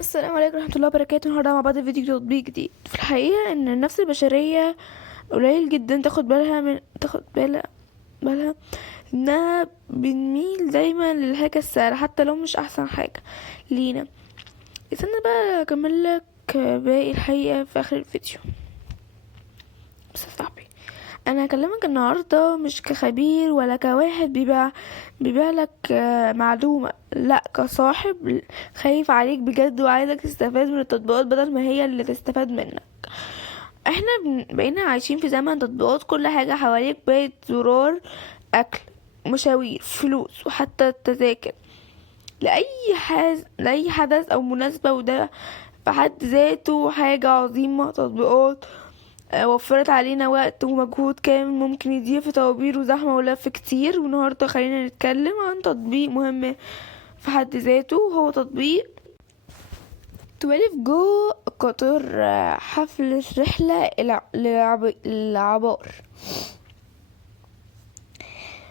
السلام عليكم ورحمة الله وبركاته. النهاردة مع بعض فيديو تطبيق جديد. في الحقيقة ان النفس البشرية قليل جدا تاخد بالها انها بنميل دايما للحاجة السهلة حتى لو مش احسن حاجة لينا. استنى بقى اكمل لك باقي الحقيقة في اخر الفيديو. بس يا صاحبي، انا هكلمك النهارده مش كخبير ولا كواحد بيبيع لك معلومه، لا كصاحب خايف عليك بجد وعايزك تستفاد من التطبيقات بدل ما هي اللي تستفاد منك. احنا بقينا عايشين في زمن تطبيقات، كل حاجه حواليك بقت زرار، اكل، مشاوير، فلوس، وحتى التذاكر لأي حدث أو مناسبة، وده في حد ذاته حاجة عظيمة. تطبيقات وفرت علينا وقت ومجهود كامل ممكن يضيع في طوابير وزحمة ولف كتير. والنهاردة خلينا نتكلم عن تطبيق مهم في حد ذاته، هو تطبيق 12 جو قطر حفل رحلة للعبار.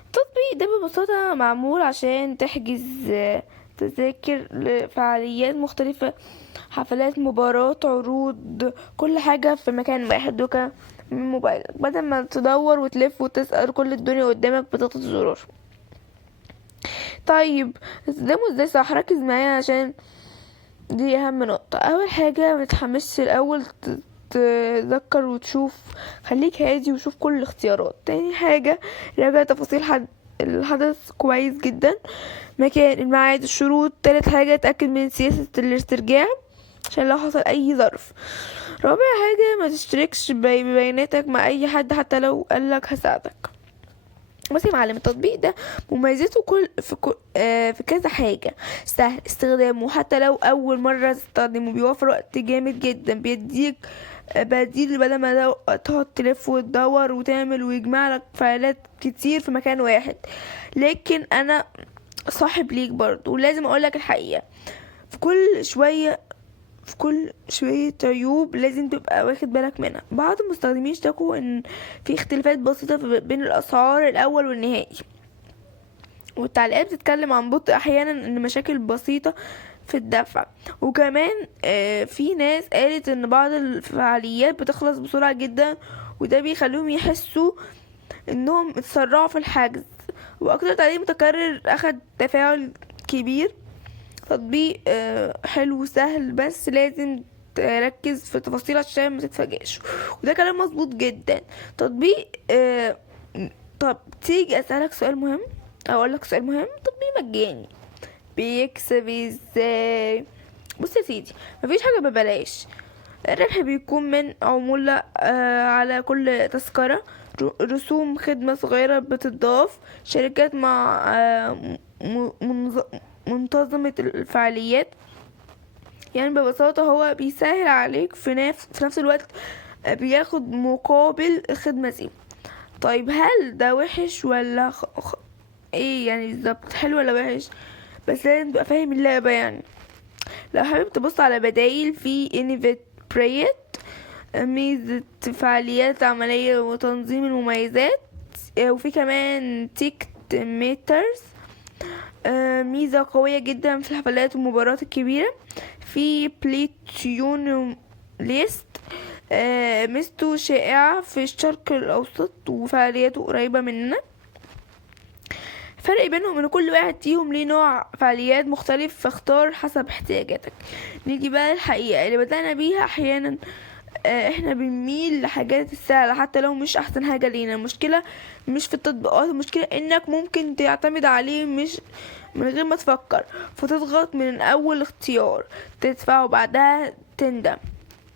التطبيق ده ببساطة معمول عشان تحجز تذاكر لفعاليات مختلفة، حفلات، مباراة، عروض، كل حاجة في مكان واحد من موبايلك، بدل ما تدور وتلف وتسأل كل الدنيا قدامك بضغطة زرار. طيب استخدمه ازاي صح؟ ركز معايا عشان دي اهم نقطة. اول حاجة متحمسش الاول، تذكر وتشوف، خليك هادي وشوف كل الاختيارات. تاني حاجة راجع تفاصيل الحدث كويس جدا، مكان، الميعاد، الشروط. تالت حاجة اتأكد من سياسة الاسترجاع عشان لو حصل اي ظرف. رابع حاجة ما تشتركش ببياناتك مع اي حد حتى لو قالك هساعدك. بس يا معلم، التطبيق ده مميزاته في كذا حاجة. سهل استخدامه حتى لو اول مرة تستخدمه، بيوفر وقت جامد جدا، بيديك بديل بدل ما تقعد تلف وتدور وتعمل ويجمع لك فايلات كتير في مكان واحد. لكن انا صاحب ليك برضو، ولازم اقولك الحقيقة، في كل شوية عيوب لازم تبقى واخد بالك منها. بعض المستخدمين اشتكوا ان في اختلافات بسيطة بين الاسعار الاول والنهائي، والتعليقات بتتكلم عن بطء احيانا، ان مشاكل بسيطة في الدفع. وكمان في ناس قالت ان بعض الفعاليات بتخلص بسرعة جدا، وده بيخليهم يحسوا انهم اتسرعوا في الحجز. واكتر تعليق متكرر اخد تفاعل كبير. تطبيق حلو وسهل، بس لازم تركز في التفاصيل عشان ما تتفاجئش، وده كلام مظبوط جدا. تطبيق طب تيجي اسالك سؤال مهم، اقول لك سؤال مهم، تطبيق مجاني بيكسب ازاي؟ بص يا سيدي، مفيش حاجه ببلاش. الربح بيكون من عمولة على كل تذكرة، رسوم خدمة صغيرة بتضاف، شركات مع منتظمة الفعاليات. يعني ببساطة هو بيسهل عليك في نفس الوقت بياخد مقابل الخدمة دي. طيب هل ده وحش ولا ايه يعني بالظبط؟ حلو ولا وحش؟ بس لازم تبقى فاهم اللعبة يعني. لو حابب تبص على بدايل، في انيفيت بريت، ميزة فعاليات عملية وتنظيم المميزات. وفي كمان تيك ميترز، ميزة قوية جدا في الحفلات والمباريات الكبيرة. في بليتيون ليست، ميزته شائعة في الشرق الأوسط وفعالياته قريبة مننا. فرق بينهم ان كل واحد فيهم ليه نوع فعاليات مختلف، فاختار حسب احتياجاتك. نيجي بقى الحقيقة اللي بدأنا بيها. احيانا احنا بنميل لحاجات السهلة حتى لو مش احسن حاجة لينا. المشكلة مش في التطبيقات، المشكلة انك ممكن تعتمد عليه مش من غير ما تفكر، فتضغط من اول اختيار تدفع وبعدها تندم.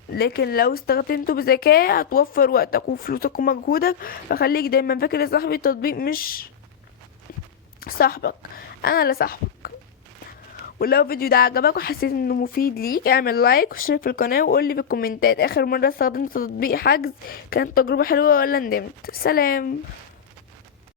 لكن لو استخدمته بذكاء هتوفر وقتك وفلوسك ومجهودك. فخليك دايما فاكر يا صاحبي، التطبيق مش صاحبك، انا اللي صاحبك. ولو الفيديو ده عجبك وحسيت انه مفيد ليك، اعمل لايك واشترك في القناة وقول لي في الكومنتات اخر مرة استخدمت تطبيق حجز كانت تجربة حلوة ولا ندمت. سلام.